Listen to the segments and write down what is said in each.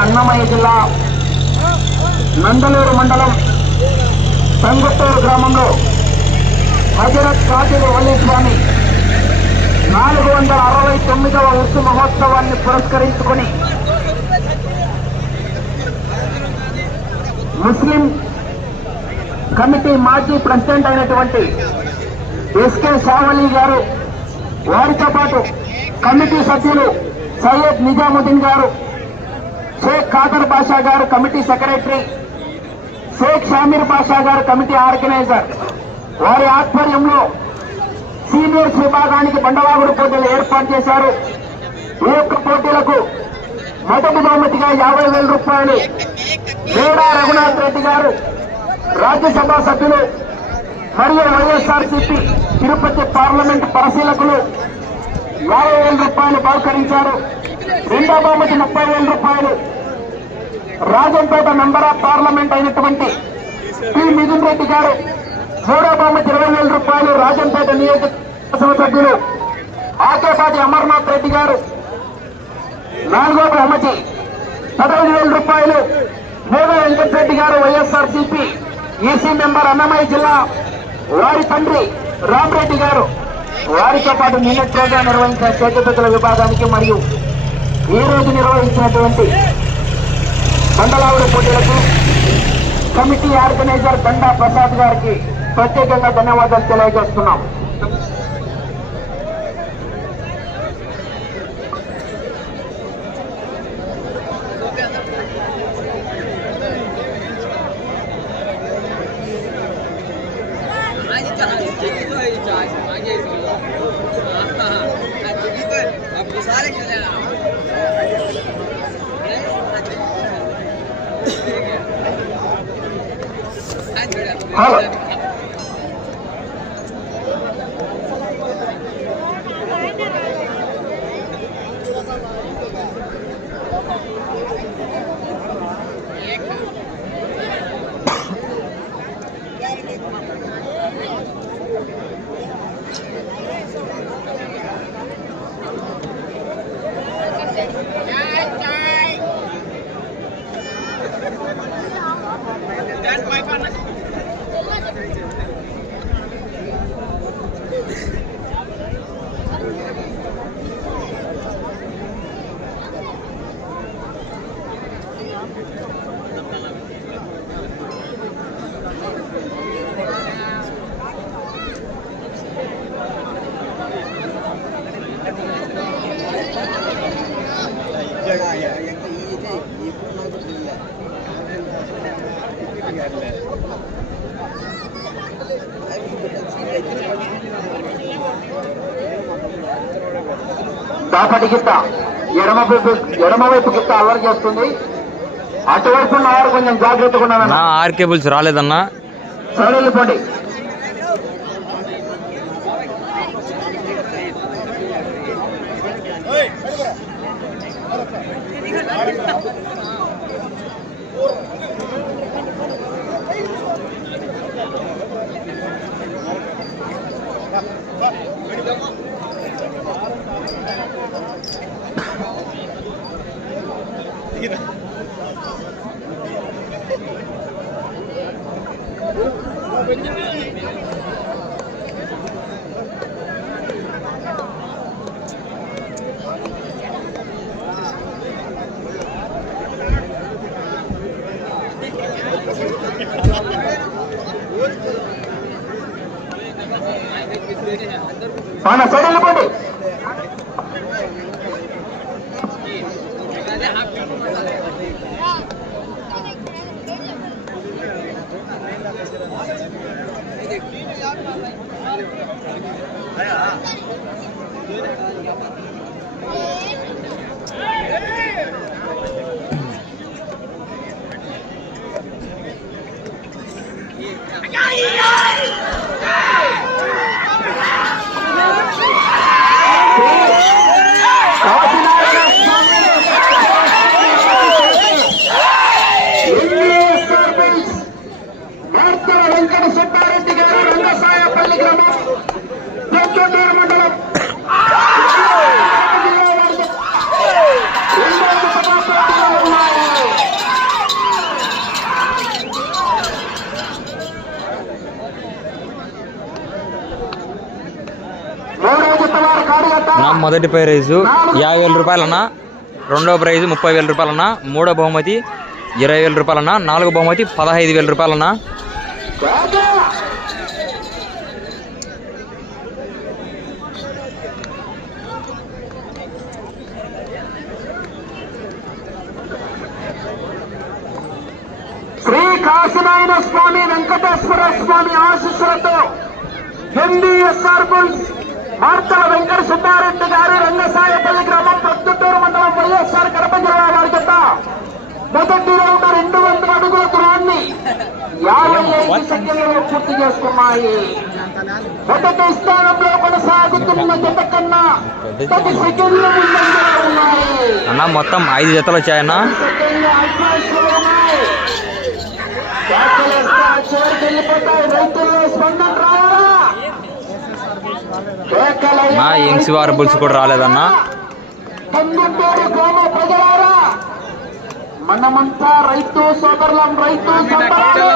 అన్నమయ్య జిల్లా నందలూరు మండలం సంగుట్టూరు గ్రామంలో హజరత్ కాజీలు వల్లి స్వామి నాలుగు వందల అరవై తొమ్మిదవ ఉర్సు మహోత్సవాన్ని పురస్కరించుకొని ముస్లిం కమిటీ మాజీ ప్రెసిడెంట్ అయినటువంటి ఎస్కే సావలి గారు వారితో పాటు కమిటీ సభ్యులు సయ్యద్ నిజాముద్దీన్ గారు ఖాదర్ బాషా గారు కమిటీ సెక్రటరీ షేక్ షామీర్ బాషా గారు కమిటీ ఆర్గనైజర్. వారి ఆధ్వర్యంలో సీనియర్స్ విభాగానికి బండవాగుడు పోటీలు ఏర్పాటు చేశారు. ఈ యొక్క పోటీలకు మొదటి బహుమతిగా యాభై వేల రూపాయలు మేడా రఘునాథ్ రెడ్డి గారు రాజ్యసభ సభ్యులు మరియు వైఎస్ఆర్సీపీ తిరుపతి పార్లమెంట్ పరిశీలకులు యాభై వేల రూపాయలు బహుకరించారు. రెండో బహుమతి ముప్పై వేల రూపాయలు రాజంపేట మెంబర్ ఆఫ్ పార్లమెంట్ అయినటువంటి పి. మిథున్ రెడ్డి గారు మూడో బహుమతి ఇరవై వేల రూపాయలు రాజంపేట నియోజకవర్గ సభ్యులు ఆకేపాటి అమర్నాథ్ రెడ్డి గారు నాలుగో బహుమతి పదహైదు వేల రూపాయలు మూడో వెంకటరెడ్డి గారు YSR CP EC member Annamayya జిల్లా వారి తండ్రి రామరెడ్డి గారు. వారితో పాటు నిన్నటి నిర్వహించిన చేతిపతుల విభాగానికి మరియు ఈ రోజు నిర్వహించినటువంటి మండలావుడి పోటీలకు కమిటీ ఆర్గనైజర్ బండా ప్రసాద్ గారికి ప్రత్యేకంగా ధన్యవాదాలు తెలియజేస్తున్నాం. దాపటి గిత్త ఎడమ వైపు ఎడమ వైపు గిత్త అల్లరి చేస్తుంది. అటువైపు ఉన్న వారు కొంచెం జాగ్రత్తగా ఉన్నారన్న ఆర్ కేబుల్స్ రాలేదన్నా. సరే వెళ్ళిపోండి. మన సైడ్ వెంకట సుబ్బారెడ్డి గారు రంగసాయపల్లి గ్రామం దొక్కటూరు మండలం మొదటి ప్రైజు యాభై వేల రూపాయలన్నా రెండో ప్రైజు ముప్పై వేల రూపాయలన్నా మూడో బహుమతి ఇరవై వేల రూపాయలన్నా నాలుగో బహుమతి పదహైదు వేల రూపాయలన్నా శ్రీ కాశనాయన స్వామి వెంకటేశ్వర స్వామి ఆశీస్సులతో ఎస్ఆర్ బుల్స్ మార్తల వెంకట సుబ్బారెడ్డి గారి రంగసాయపల్లి గ్రామం ప్రొద్దుటూరు మండలం వైఎస్ఆర్ కడప జిల్లా వారి చేత మొదటి రౌండ్ రెండు వందల అడుగుల దూరాన్ని యాభై ఐదు సెకండ్లలో పూర్తి చేసుకున్నాయి. మొదటి స్థానంలో కొనసాగుతున్న జత కన్నా పది సెకండ్లు ముందంజలో ఉన్నాయి. అన్న మొత్తం ఐదు జతలు వచ్చాయన్నా? నా ఎంసీఆర్ బుల్స్ కూడా రాలేదన్నా? మనమంతా రైతు సోదరులం రైతు సంబరాలు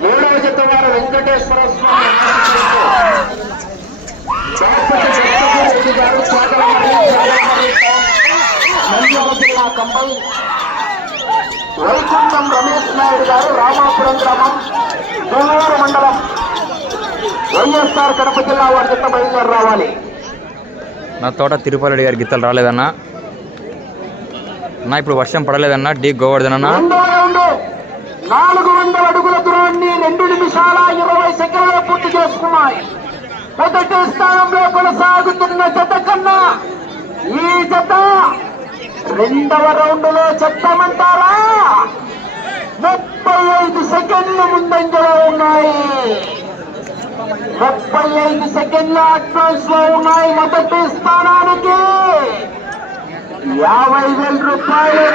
మూడవ జత వారు వెంకటేశ్వర స్వామి. రమేష్ నాయుడు గారు రామాపురం గ్రామం దొల్లూరు మండలం. వైఎస్ఆర్ కడప జిల్లా వారి జత బయలుదేరి రావాలి. నా తోట తిరుపతి గారి గిత్తలు రాలేదన్నా. నా ఇప్పుడు వర్షం పడలేదన్నా. డీ గోవర్ధనన్నా. రెండో రౌండ్ నాలుగు వందల అడుగుల దూరాన్ని రెండు నిమిషాల ఇరవై సెకండ్లలో పూర్తి చేసుకున్నాయి. మొదటి స్థానంలో కొనసాగుతున్న జత కన్నా ఈ జత రెండవ రౌండ్లో చెప్తామంటారా? ముప్పై ఐదు సెకండ్లు ముందంజలో ఉన్నాయి ముప్పై ఐదు సెకండ్ల అడ్వాన్స్లో ఉన్నాయి మొదటి స్థానానికి యాభై వేల రూపాయలు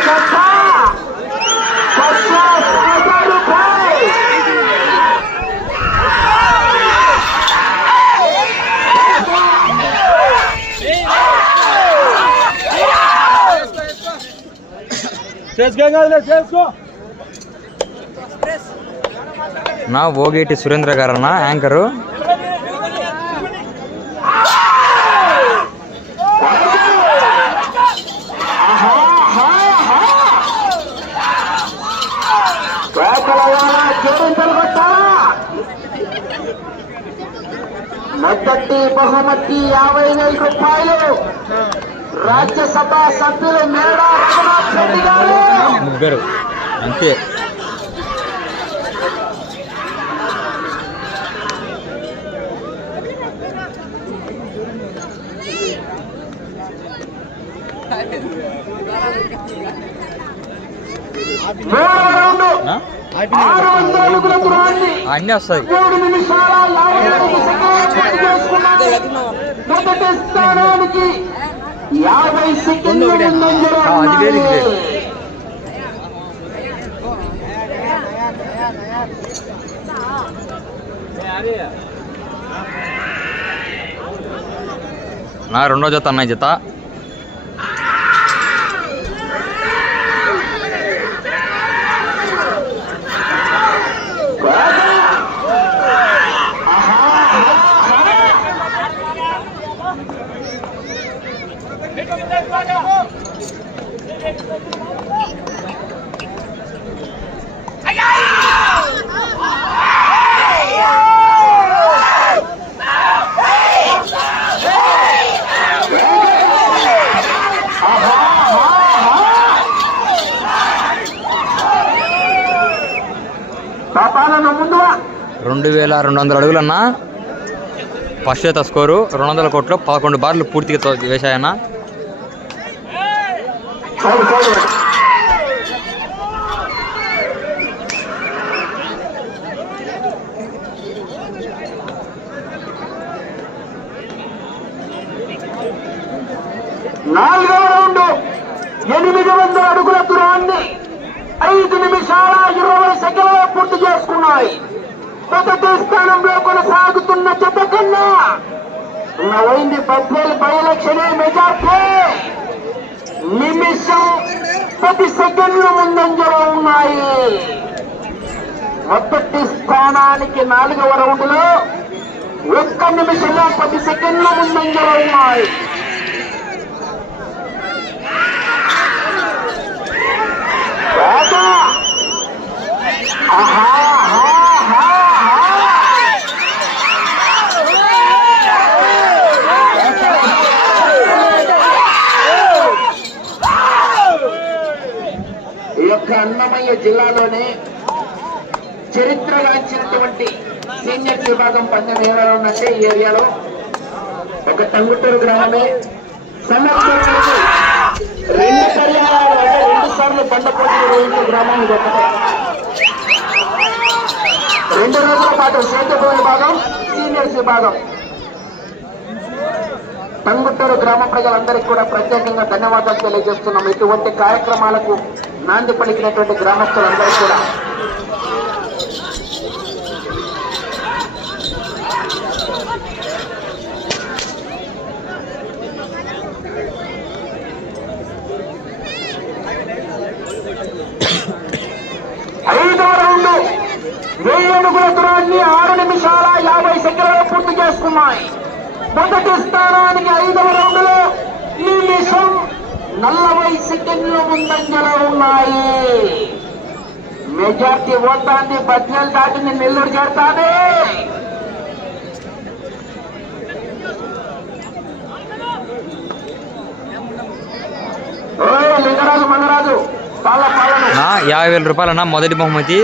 Let's go, guys. Let's go. నా ఓగేటి సురేంద్ర యాంకరు. కేరింతలు కొట్టాలా మొదటి బహుమతి యాభై వేల రూపాయలు. రాజ్యసభ సభ్యులు మేడా రఘునాథ్ రెడ్డి గారు. ముగ్గురు. అంతే మూడవ రౌండ్ నా? ఆరు వందల అడుగుల దూరాన్ని అన్నీ వస్తాయి మూడు నిమిషాల యాభై ఐదు సెకండ్లు పూర్తి చేసుకున్నారు మొదటి స్థానానికి యాభై సెకండ్లు ముందంజలో ఆ, అది వేరు, రెండో జత అన్నాయి జత. రెండు వందల అడుగులన్నా. పశ్చేత స్కోరు రెండు వందల కోట్లు పదకొండు బార్లు పూర్తిగా వేశాయన్న. నాలుగవ రౌండ్ ఎనిమిది వందల అడుగుల దూరాన్ని ఐదు నిమిషాల ఇరవై సెకండ్లలో పూర్తి చేసుకున్నాయి. మొదటి స్థానంలో కొనసాగుతున్న జత కన్నా పోయింది బద్వేల్ బై ఎలక్షన్ మెజార్టీ. నిమిషం పది సెకండ్లు ముందంజలో ఉన్నాయి. మొదటి స్థానానికి నాలుగవ రౌండ్లో ఒక్క నిమిషంలో పది సెకండ్ల ముందంజలో ఉన్నాయి. ఆహా, ఆహా. ఈ యొక్క అన్నమయ్య జిల్లాలోనే చరిత్ర చరిత్రగాంచినటువంటి సీనియర్స్ విభాగం పందెం ఏమైనా ఉందంటే ఈ ఏరియాలో ఒక టంగుటూరు గ్రామమే. సంవత్సరానికి రెండు పర్యాయాలు అంటే రెండు సార్లు పంట పోటీ నిర్వహించే గ్రామం ఒకటే. రెండు రోజుల పాటు సేతుపు విభాగం సీనియర్స్ విభాగం. టంగుట్టూరు గ్రామ ప్రజలందరికీ కూడా ప్రత్యేకంగా ధన్యవాదాలు తెలియజేస్తున్నాం. ఇటువంటి కార్యక్రమాలకు నాంది పలికినటువంటి గ్రామస్తులందరికీ కూడా. ఐదవ రౌండ్ వెయ్యి అడుగుల దూరాన్ని ఆరు నిమిషాల యాభై సెకండ్లలో పూర్తి చేసుకున్నాయి. మొదటి స్థానానికి ఐదవ రౌండ్ నలభై సెకండ్లు ముందంజలో ఉన్నాయి. మెజార్టీ ఓటాన్ని బద్నాలు దాటింది నెల్లూరు చేస్తాది ఓ లింగరాజు మంగరాజు యాభై వేల రూపాయలన్నా మొదటి బహుమతి.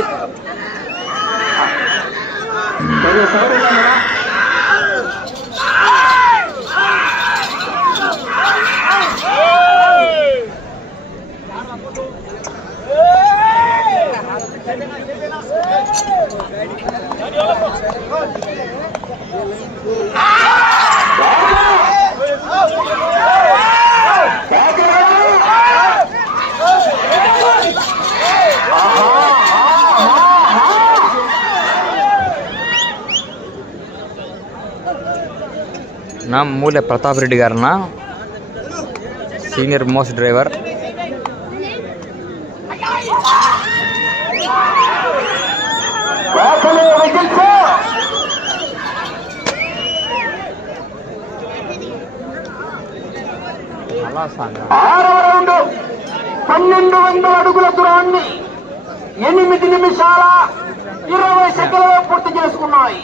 కొంచెం sound Pratap Reddy గారన్నా. Senior most driver. పన్నెండు వందల అడుగుల దూరాన్ని ఎనిమిది నిమిషాల ఇరవై సెకండ్లలో పూర్తి చేసుకున్నాయి.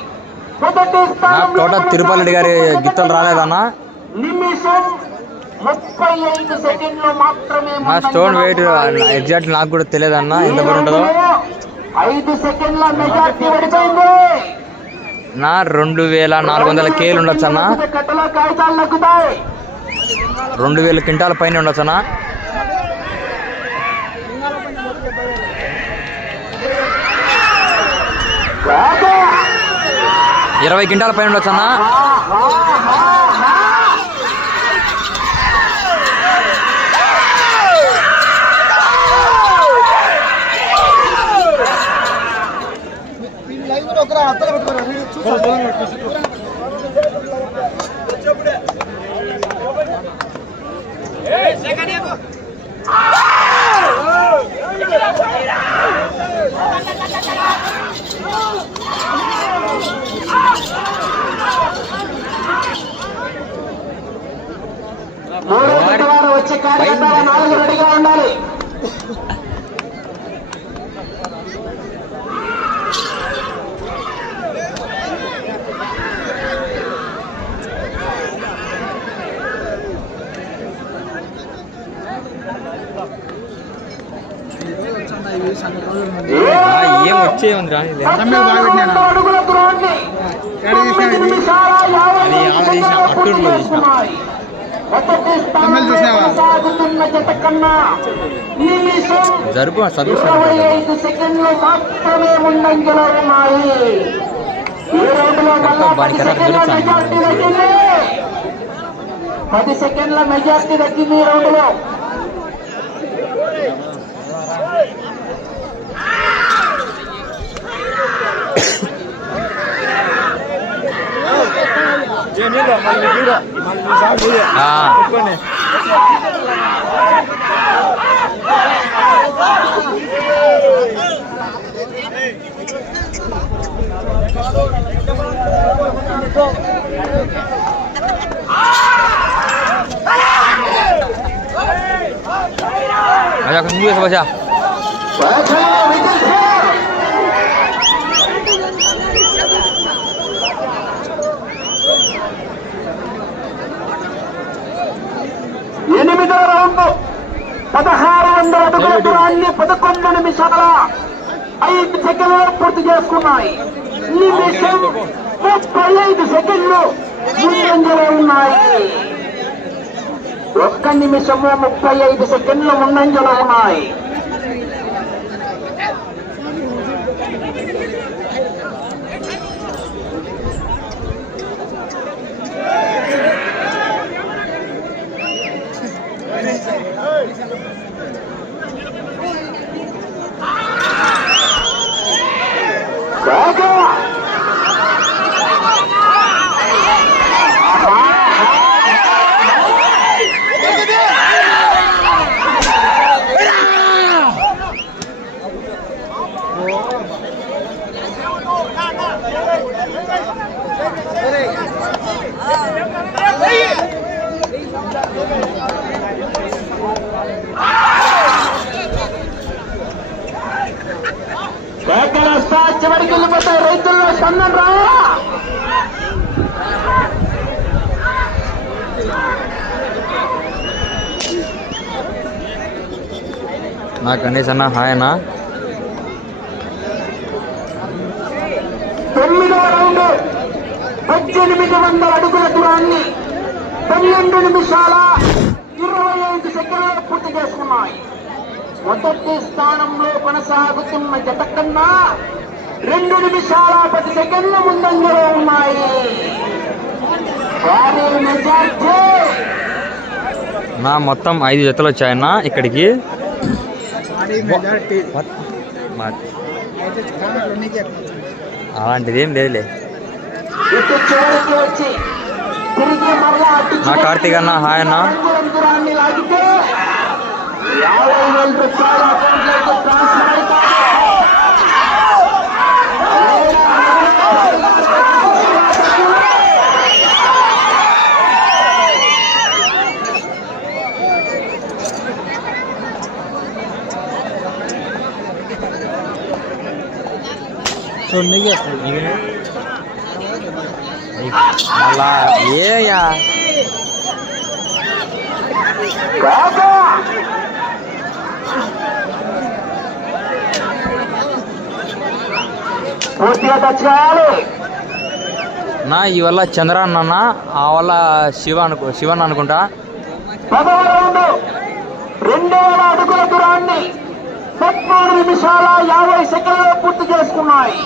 మొదటి నా స్థానంలో తోట తిరుపతి గారి గిత్తలు రాలేదన్నా? నా స్టోన్ వెయిట్. ఎగ్జాక్ట్ నాకు కూడా తెలియదన్నా. ఎంత బరువు ఉంటుందో? నా రెండు వేల నాలుగు వందల కేలు ఉండొచ్చు అన్న. రెండు వేల క్వింటాల పైన ఉండొచ్చు అన్న! ఇరవై గింటాల పైన ఉండొచ్చు అన్న. ఆ, ఆ, ఆ, ఆ. మూడో పెద్దవారు వచ్చే కార్యకర్తల నాలుగు రెడీగా ఉండాలి ఆ, ఏం వచ్చే ఉంది రాని పద్నాలుగు అడుగుల దూరాన్ని తొమ్మిది నిమిషాల యాభై అది ఐదు ఆడ తీసిన, సెకండ్లలో పూర్తి అక్కడలో తీసిన. చేసుకున్నాయి. మొదటి స్థానంలో కొనసాగుతున్న జత కన్నా నిమిషం జరుపు సర్వీస్ ఇరవై ఐదు రౌండ్లో మళ్ళా వాడి పది సెకండ్ల? మెజార్టీ దక్కింది. పది సెకండ్ల మెజార్టీ దక్కింది ఈ రౌండ్లో. ఏ నీళ్ళు మళ్ళీ ఆ. అయ్యా కొంచెం చూసి బసా రౌండ్. పదహారు వందల అడుగుల దూరాన్ని పదకొండు నిమిషాల ఐదు సెకండ్లు పూర్తి చేసుకున్నాయి. ఈ విషయం ముప్పై ఐదు సెకండ్లు ముందంజలో ఉన్నాయి. ఒక్క నిమిషము ముప్పై ఐదు సెకండ్లు ముందంజలో ఉన్నాయి. నా గణేష్ అన్న హాయ్ అన్న. తొమ్మిదవ రౌండ్ పద్దెనిమిది వందల అడుగుల దూరాన్ని పన్నెండు నిమిషాల ఇరవై ఐదు సెకండ్లు పూర్తి చేసుకున్నాయి. మొదటి స్థానంలో కొనసాగుతున్న జత కన్నా రెండు నిమిషాల పది సెకండ్ల ముందంజలో ఉన్నాయి. నా మొత్తం ఐదు జతలు వచ్చాయన్న ఇక్కడికి. అలాంటిది ఏం లేదులే. నా కార్తీక్ అన్న హాయ్ అన్న. అంగుళం దూరాన్ని లాగితే యాభై వేల రూపాయల అకౌంట్లోకి ట్రాన్స్ఫర్ అవుతాయి మళ్ళా ఏయా కాగా పూర్తిగా టచ్ చేయాలి. నా ఈ వల్ల చంద్ర అన్న ఆ వల్ల శివ అనుకో శివన్ అనుకుంటా. రౌండ్. వేల అడుగుల దూరాన్ని పదమూడు నిమిషాల యాభై సెకండ్లు పూర్తి చేసుకున్నాయి.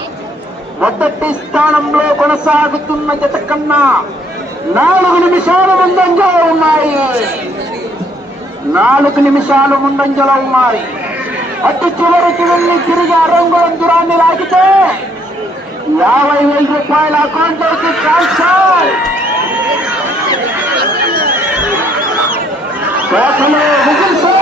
మొదటి స్థానంలో కొనసాగుతున్న జత కన్నా నాలుగు నిమిషాలు ముందంజలో ఉన్నాయి. నాలుగు నిమిషాలు ముందంజలో ఉన్నాయి. అటు చివరికి వెళ్ళి తిరిగి అరంగుళం దూరాన్ని లాగితే యాభై వేల రూపాయల అకౌంట్లోకి ట్రాన్స్ఫర్. కోటలో ముగిల్సు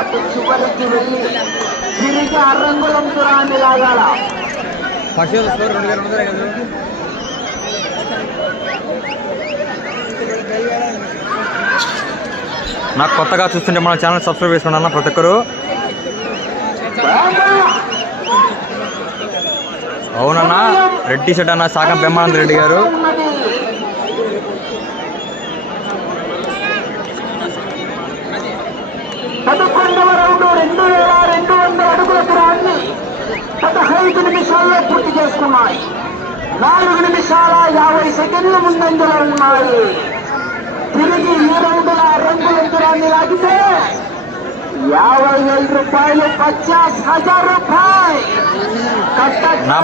అటు చివరికి వెళ్ళి తిరిగి అరంగుళం దూరాన్ని లాగాల నాకు కొత్తగా చూస్తుంటే మన ఛానల్ సబ్స్క్రైబ్ చేసుకోండి అన్న ప్రతి ఒక్కరు. అవునన్నా రెడ్డి రెడ్ అన్న సాగం బ్రహ్మానంద రెడ్డి గారు ఉన్నది. పదకొండవ రౌండ్ రెండు వేల రెండు వందల అడుగుల దూరాన్ని పదహైదు నిమిషాల్లో పూర్తి చేసుకున్నాయి. నాలుగు నిమిషాల యాభై సెకండ్ల ముందంజలో ఉన్నాయి. తిరిగి ఈ రౌండ్ల రంగుల దూరాన్ని లాగితే యాభై వేల రూపాయలు పచాస్ హజార్ రూపాయలు. నా-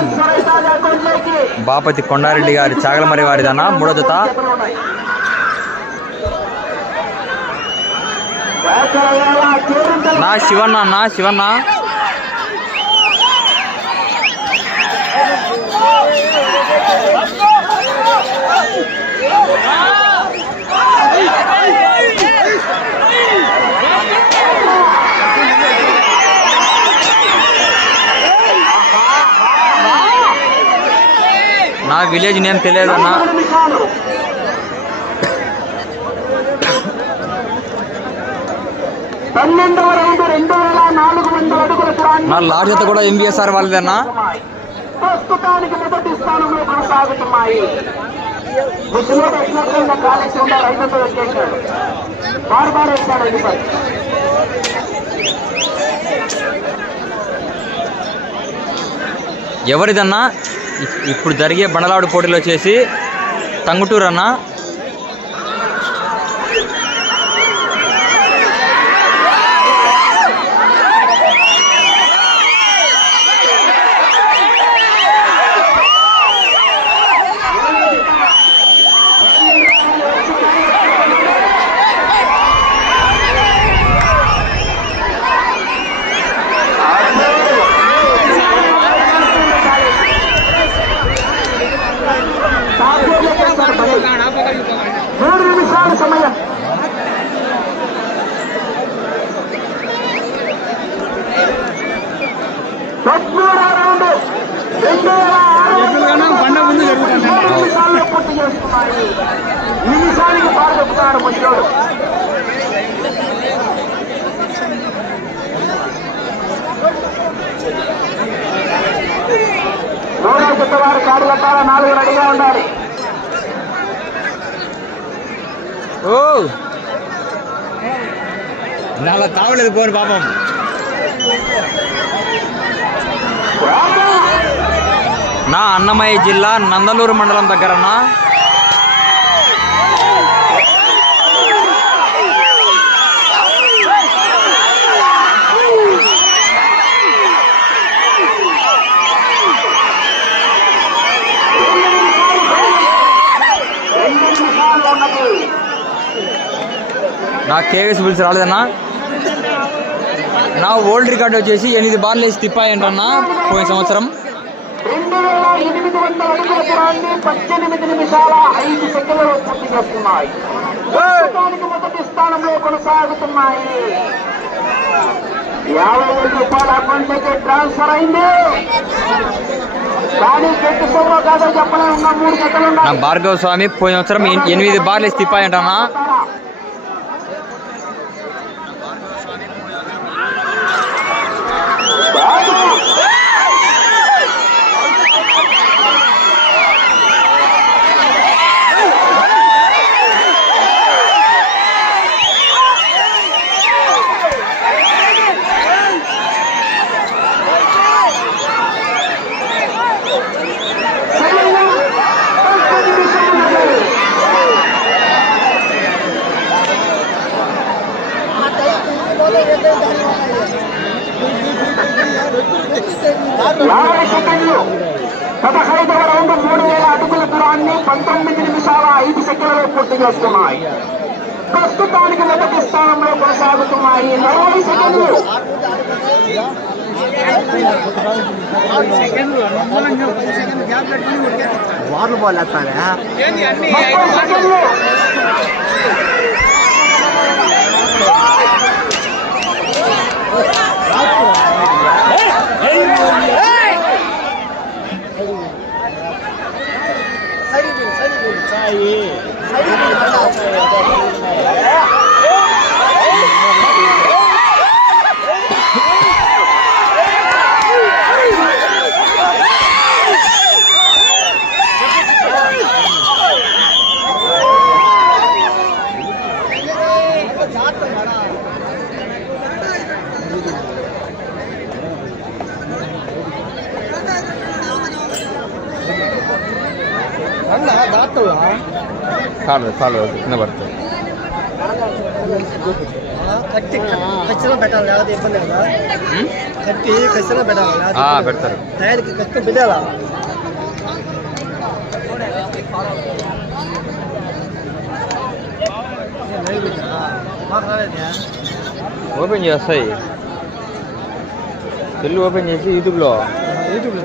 బాపతి కొండారెడ్డి గారి చాగలమరి వారిదన్న మూడో జత. నా శివన్న అన్న శివన్న. నా విలేజ్ నేమ్ తెలియదన్నా. నా లాడ్జ్ అంతా కూడా ఎంబీఎస్ఆర్ వాళ్ళదన్నా ప్రస్తుతానికి మొదటి స్థానంలో కొనసాగుతున్నాయి. బుద్ధిలో వచ్చేసాడు బారు బారు ఎవరిదన్నా? ఇప్పుడు జరిగే బండలాడు పోటీలో వచ్చేసి టంగుటూరు అన్న తాపూర్లో చేశాడు పని. మూడు నిమిషాల సమయం పదమూడవ రౌండ్ రెండు వేల ఆరు వందల మూడు నిమిషాల్లో పూర్తి చేస్తున్నాయి నిమిషానికి పాల్గొంటున్నాడు ముసలోడు మూడవ జత వారు కాడు కట్టాల నాలుగు రెడీగా ఉండాలి ఓ నాలా తావలేదు పోను పాపం నా అన్నమయ్య జిల్లా నందలూరు మండలం దగ్గరన్న రెండు నిమిషాలు ఉన్నది నా కేవీఎస్ బిల్స్ రాలేదన్నా. నా ఓల్డ్ రికార్డ్ వచ్చేసి ఎనిమిది బాల్ వేసి తిప్పాయంటన్నా పోయిన సంవత్సరం. రెండు వేల ఎనిమిది వందల అడుగుల దూరాన్ని పద్దెనిమిది నిమిషాల ఐదు సెకండ్లలో పూర్తి చేస్తున్నాయి. మొదటి స్థానంలో కొనసాగుతున్నాయి. యాభై వేల రూపాయల అకౌంట్లోకి ట్రాన్స్ఫర్ అయింది. కానీ గట్టి చెప్పలే ఉన్న మూడు ఉన్నాయి. భార్గవ స్వామి పోయిన సంవత్సరం ఎన్- ఎనిమిది బాల్ వేసి తిప్పాయంటన్నా కాదు కాదు కింద పడుతుంది కట్టి ఖచ్చితంగా పెట్టాలి లేకపోతే ఇబ్బంది కదా? ఉమ్? కట్టి ఖచ్చితంగా పెట్టాలి లేకపోతే ఆ, ఇబ్బంది. పెడతారు. టైర్కి ఖచ్చితంగా పెట్టాలా మాకు రాలేదా ఓపెన్ చేస్తాయి. సెల్ ఓపెన్ చేసి యూట్యూబ్లో. యూట్యూబ్లో.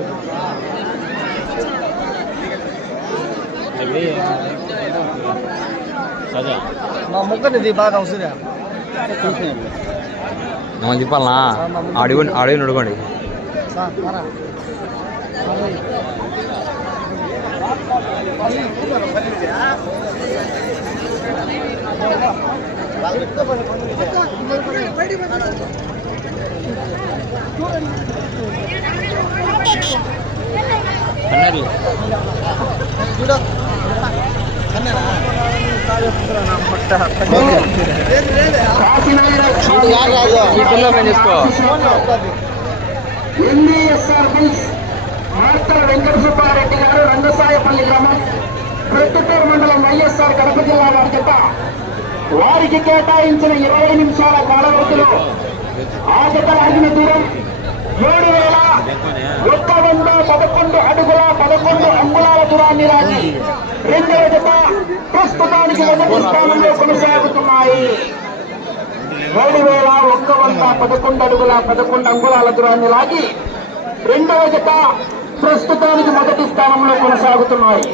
మనం చెప్పాలనా అడుగు అడుగు అడుగుకోండి కన్నర్లు వెంకట సుబ్బారెడ్డి గారు రంగసాయపల్లి గ్రామం ప్రొద్దుటూరు మండలం వైఎస్ఆర్ కడప జిల్లా వారి చేత వారికి కేటాయించిన ఇరవై నిమిషాల కాలవధిలో ఆ జత లాగిన దూరం ఏడు వేల ఒక్క వంద పదకొండు అడుగుల పదకొండు అంగుళాల దూరాన్ని రాగి రెండవ జత ప్రస్తుతానికి మొదటి స్థానంలో కొనసాగుతున్నాయి. ఏడు వేల ఒక్క వంద పదకొండు అడుగుల పదకొండు అంగుళాల దూరాన్ని లాగి రెండవ జత ప్రస్తుతానికి మొదటి స్థానంలో కొనసాగుతున్నాయి.